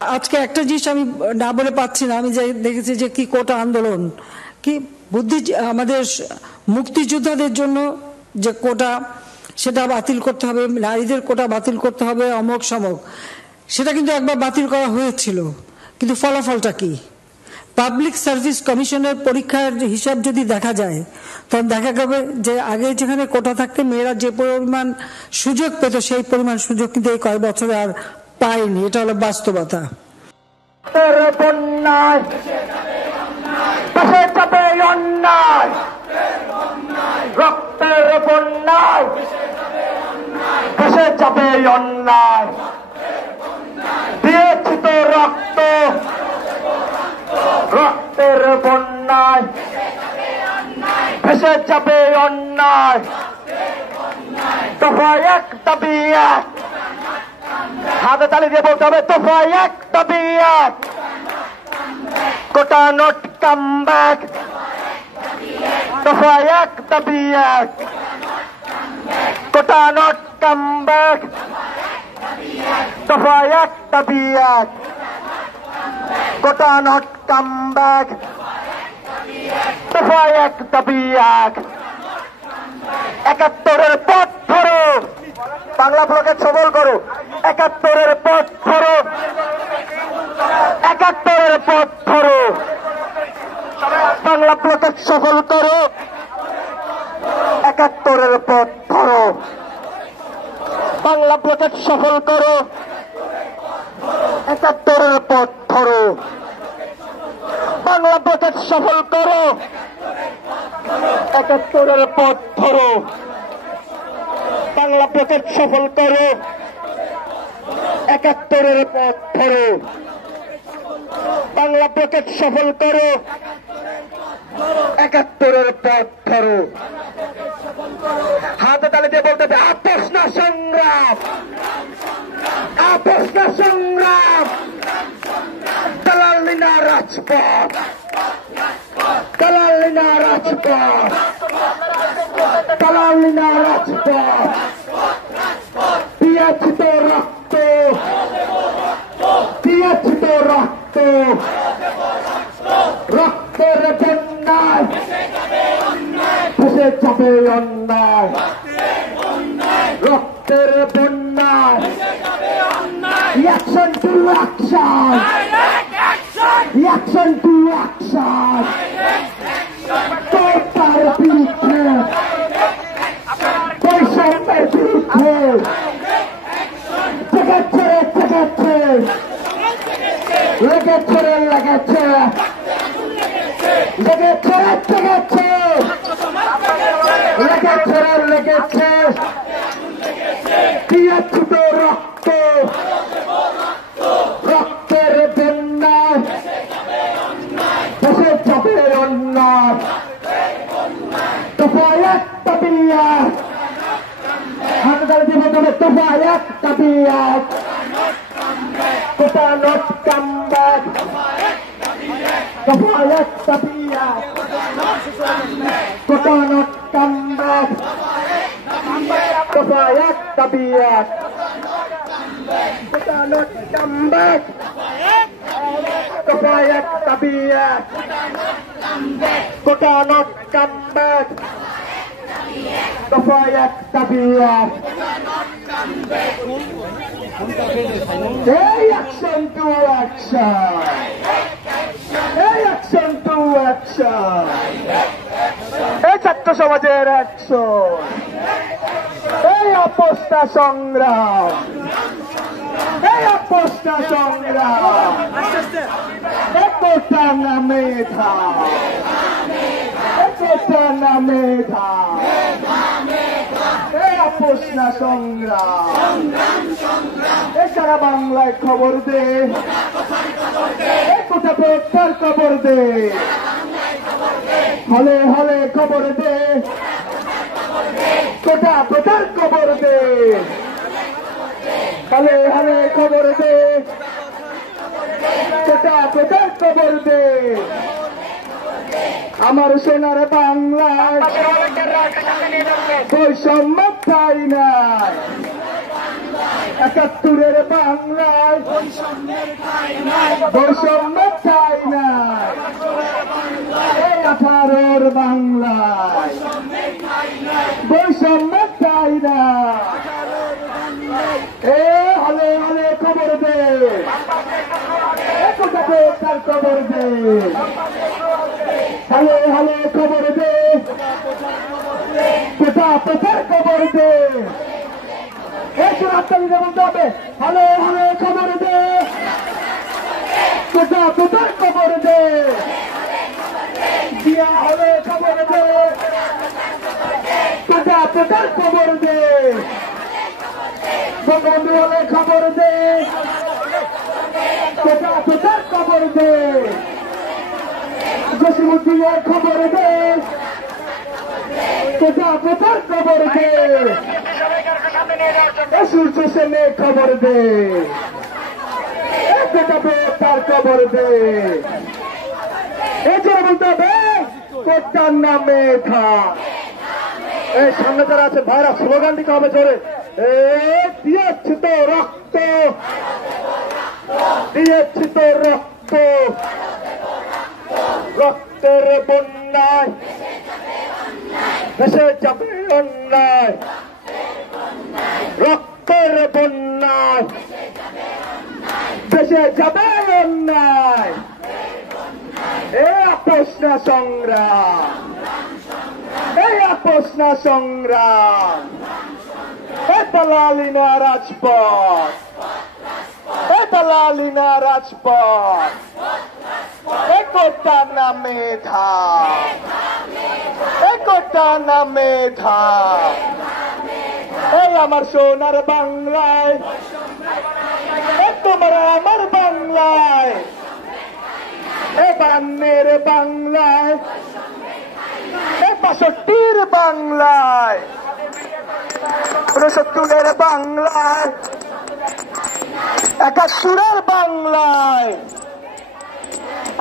আজকে একটা জিনিস আমি না বলে পাচ্ছি না, আমি যে দেখেছি যে কি কোটা আন্দোলন, কি বুদ্ধি, আমাদের মুক্তিযোদ্ধাদের জন্য যে কোটা সেটা বাতিল করতে হবে, নারীদের কোটা বাতিল করতে হবে, অমক সমক, সেটা কিন্তু একবার বাতিল করা হয়েছিল, কিন্তু ফলাফলটা কি? পাবলিক সার্ভিস কমিশনের পরীক্ষার হিসাব যদি দেখা যায় তখন দেখা যাবে যে আগে যেখানে কোটা থাকতে মেয়েরা যে পরিমাণ সুযোগ পেত সেই পরিমাণ সুযোগ কিন্তু এই কয়েক বছরে আর পায়নি। এটা হলো বাস্তবতা। রক্তের বন্যায় ভেসে যাবে অন্যায়, দিয়েছি তো রক্ত, রক্তের বন্যায় ভেসে যাবে অন্যায়। দফা এক দাবি এক, হাতে তালি দিয়ে বলতে হবে দফা এক দাবি এক। কোটা নট কাম ব্যাক, দফা এক দাবি এক। কোটা নট কাম ব্যাক, দফা এক দাবি এক। কোটা নট কাম ব্যাক, দফা এক দাবি এক। ৭১-এর পথ ধরো, বাংলা ব্লকে সবল করো। ৭১-এর পথ ধরো, ৭১-এর পথ ধরো, বাংলা ব্লকে সফল করো। ৭১-এর পথ ধরো, বাংলা ব্লকে সফল করো। ৭১-এর পথ ধরো, বাংলা ব্লকে সফল করো। ৭১-এর পথ ধরো, বাংলা ব্লকে সফল করো। ৭১-এর পথ ধরো, বাংলা ব্লকে সফল করো। ৭১-এর পথ ধরো, হাতে তালি দিয়ে বলতে হবে আপোষ না সংগ্রাম, আপোষ না সংগ্রাম। দালালি না রাজপথ, দালালি না রাজপথ, দালালি না রাজপথ। দিয়েছি তো রক্ত, দিয়েছি তো রক্ত, রক্তের বন্যায় ভেসে যাবে অন্যায়, রক্তের বন্যায়। Action to action, action to action. কোটার বিরুদ্ধে, বৈষম্যের বিরুদ্ধে জেগেছে, জেগেছে, লেগেছে, লেগেছে, লেগেছে, জেগেছে, লেগেছে, লেগেছে। দিয়েছি তো রক্ত, রক্তের বন্যায় ভেসে যাবে অন্যায়। দফা এক দাবি এক, হাতে তালি দিয়ে বলতে হবে দফা এক দাবি এক। কোটা নট কাম ব্যাক, দফা এক দাবি এক। কোটা নট কাম ব্যাক, দফা এক দাবি এক। কোটা নট কাম ব্যাক, দফা এক দাবি এক। কোটা নট কাম ব্যাক, দফা এক দাবি এক। এই অ্যাকশন টু অ্যাকশন, এই অ্যাকশন টু অ্যাকশন, এই ছাত্র সমাজের অ্যাকশন, এই আপোষ না সংগ্রাম, এই আপোষ না সংগ্রাম। কোটা না মেধা, কোটা না মেধা, এই আপোষ না সংগ্রাম। এই সারা বাংলায় খবর দে, এই কোটা প্রত্যার খবর দে, হলে হলে খবর দে, কোটা প্রচার খবর দে, হলে হলে খবর দে, কোটা প্রচার খবর দে। আমার সোনার বাংলায় বৈষম্য ঠাই নাই, ৭১-এর বাংলায় বৈষম্য ঠাই নাই, এই ১৮-র বাংলায় বৈষম্য ঠাই নাই। এ হলে হলে খবর দে, কোথাতে তার খবর দে, হলে হলে খবর দে, কোথা কোথার খবর দে, হাততালিতে বলতে হবে, হলে হলে খবর দে, কোথা কোথার খবর দে, দিয়া হলে খবর দে, কোথা কোথার খবর দে, বঙ্গবন্ধু হলে খবর দে, কোথা কোথার খবর দে, জসিমুদ্দিনের খবর দে, কোথা কোথার খবর দে, সূর্য সেনে খবর দে, তার খবর দে, এছাড়া বলতে হবে কোটার নামে খা। এই সামনে যারা আছে ভাইরা স্লোগান দিতে হবে জোরে, দিয়েছি তো রক্ত, দিয়েছি তো রক্ত, রক্তের বন্যায় ভেসে যাবে অন্যায়, রক্তের বন্যায় ভেসে যাবে অন্যায়, এ আপোষ না সংগ্রাম, এই আপোষ না সংগ্রাম, এ দালালি না রাজপথ, এ দালালি না রাজপথ, এ কোটা না মেধা, এ কোটা না মেধা, এই আমার সোনার বাংলায়, এ তোমার আমার বাংলায়, এ ৫২-এর বাংলায়, এ ৬৫-র বাংলায়, ৬৯-এর বাংলায়, ৭১-এর বাংলায়,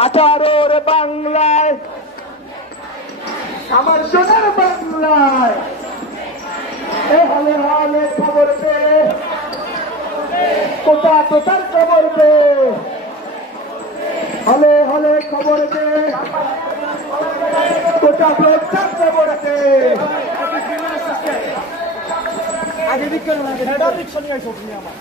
১৮-র বাংলায়, আমার সোনার বাংলায়, এ হলে হলে খবর দে, কোথা কোথার খবর দে, হলে হলে খবর দে, কোথা কোথার খবর দে, আগে দিক কেন লাগে হেডার রিকশা নিয়ে আইছো তুমি আমার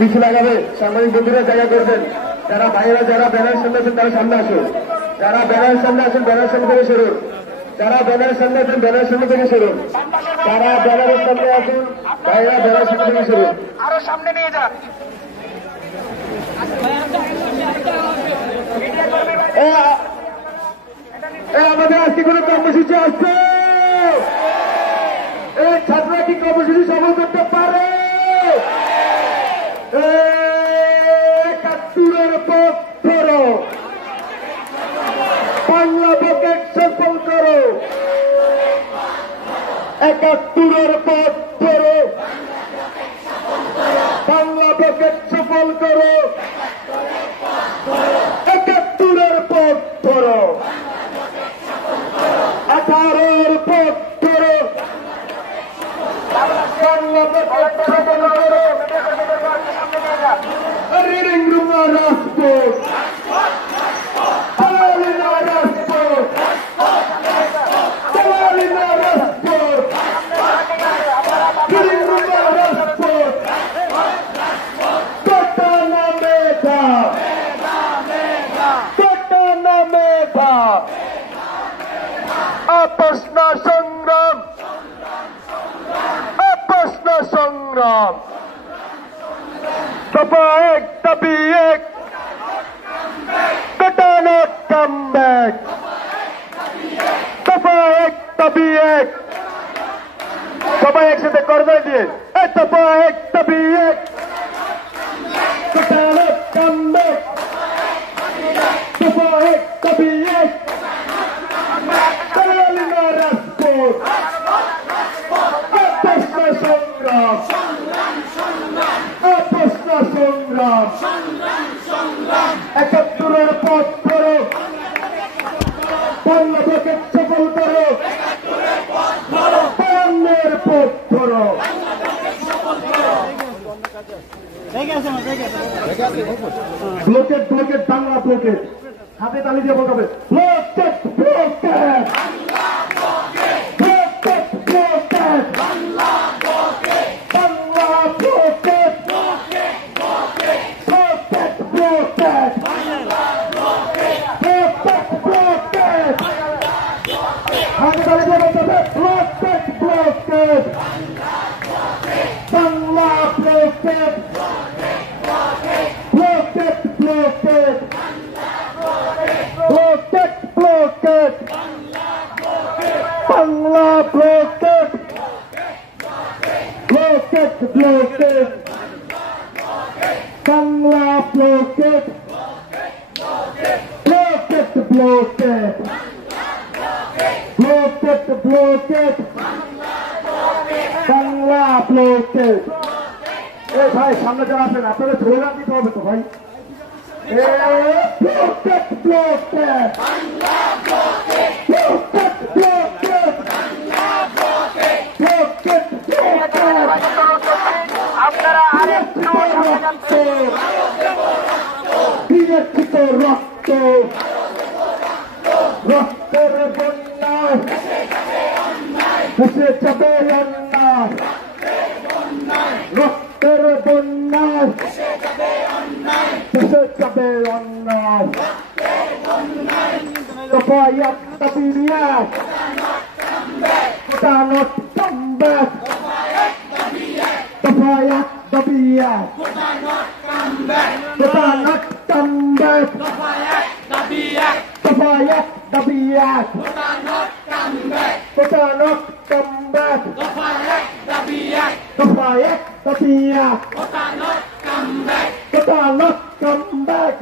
মিছিল আগাবে, সাংবাদিক বন্ধুরা জায়গা করবেন, যারা ভাইয়েরা যারা ব্যানার সামনে আছেন তারা সামনে আসুন, যারা ব্যানার সামনে আছেন ব্যানার সামনে থেকে সরুন, যারা ব্যানার সামনে আছেন ব্যানার সামনে থেকে সরুন, যারা ব্যানারের সামনে আছেন ভাইয়েরা ব্যানার সামনে থেকে সরুন, আরো সামনে নিয়ে যান। আমাদের আজকে কোন কর্মসূচি আসছে, এই ছাত্ররা কি কর্মসূচি সফল করতে পারে? ৭১-এর পথ ধরো, বাংলা পকেট সফল করো, ৭১-এর পথ ধরো, বাংলা পকেট সফল করো, ৭১-এর পথ ধরো। Reading room Rajput. Talalina Rajput. Talalina Rajput. Reading room Rajput. Patana Meta. Patana Meta. Apasna Sangram. Apasna Sangram. Tapa ek, tabi ek. Katana come back. Tapa ek, tabi ek. সবাই একসাথে করবে দিয়ে তপা এক তাবি এক katana come back. Tapa ek, tabi ek. Talalina Rajput. Apasna Sangram. Apasna Sangram. একাত্তরের পথ ধরো, বাংলাদেশকে সফল করো, বায়ান্নের পথ ধরো। ব্লকেট ব্লকেট বাংলা ব্লকেট হাতে তালি দিয়ে বলতে হবে blockade blockade blockade blockade Bangla blockade blockade blockade blockade হাতে তালি দিয়ে বলতে হবে blockade blockade Bangla blockade blockade blockade blockade blockade Bangla blockade blockade blockade Bangla blockade blockade blockade blockade blockade Bangla blockade. এ ভাই সামনে যারা আছেন আপনাদের স্লোগান দিতে হবে তো ভাই। Blockade blockade blockade blockade blockade blockade আপনারা আরেকটু বিরক্ষিত রক্ত রক্তের বন্যায় ভেসে যাবে অন্যায় রক্তের বন্যায় ভেসে যাবে অন্যায় দফা এক দাবি এক কোটা নট কাম ব্যাক দফা এক দাবি এক কোটা নট কাম ব্যাক দফা এক দাবি এক কোটা নট কাম ব্যাক দফা এক দাবি এক কোটা নট কাম ব্যাক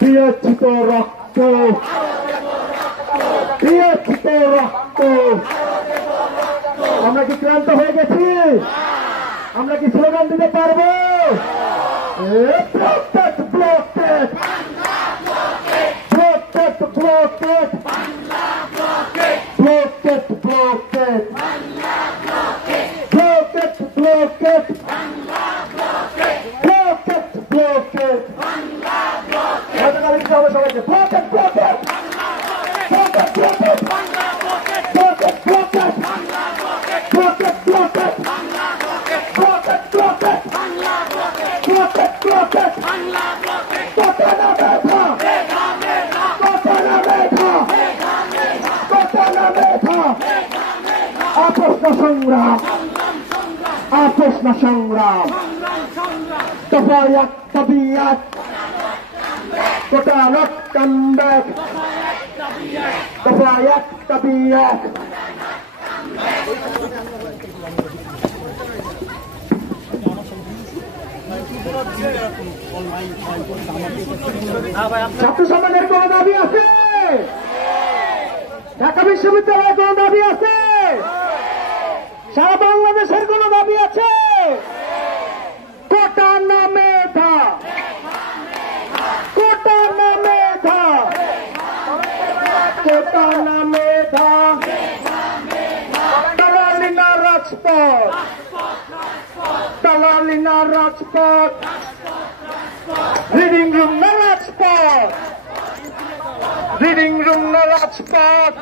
দিয়েছিত রক্ত দিয়েছিত রক্ত। আমরা কি ক্লান্ত হয়ে গেছি? আমরা কি স্লোগান দিতে পারবো? Blockade blockade blockade blockade blockade blockade blockade blockade blockade blockade সবাইকে blockade blockade blockade blockade blockade blockade blockade blockade blockade blockade blockade blockade কোটানা মেধা কোটানা মেধা কোটানা মেধা আপসন সংগ্রাম আপসন সংগ্রাম দফা এক দাবি এক কোটা নট কাম ব্যাক দফা এক দাবি এক। ছাত্র সমাজের কোন দাবি আছে? ঢাকা বিশ্ববিদ্যালয়ের কোন দাবি আছে? সারা বাংলাদেশের কোন দাবি আছে? কোটা না মেধা কোটা না মেধা কোটা না মেধা তালালিনা রাজপথ রাজপথ, দালালি না রাজপথ, রিডিং রুম না রাজপথ, রিডিং রুম না রাজপথ।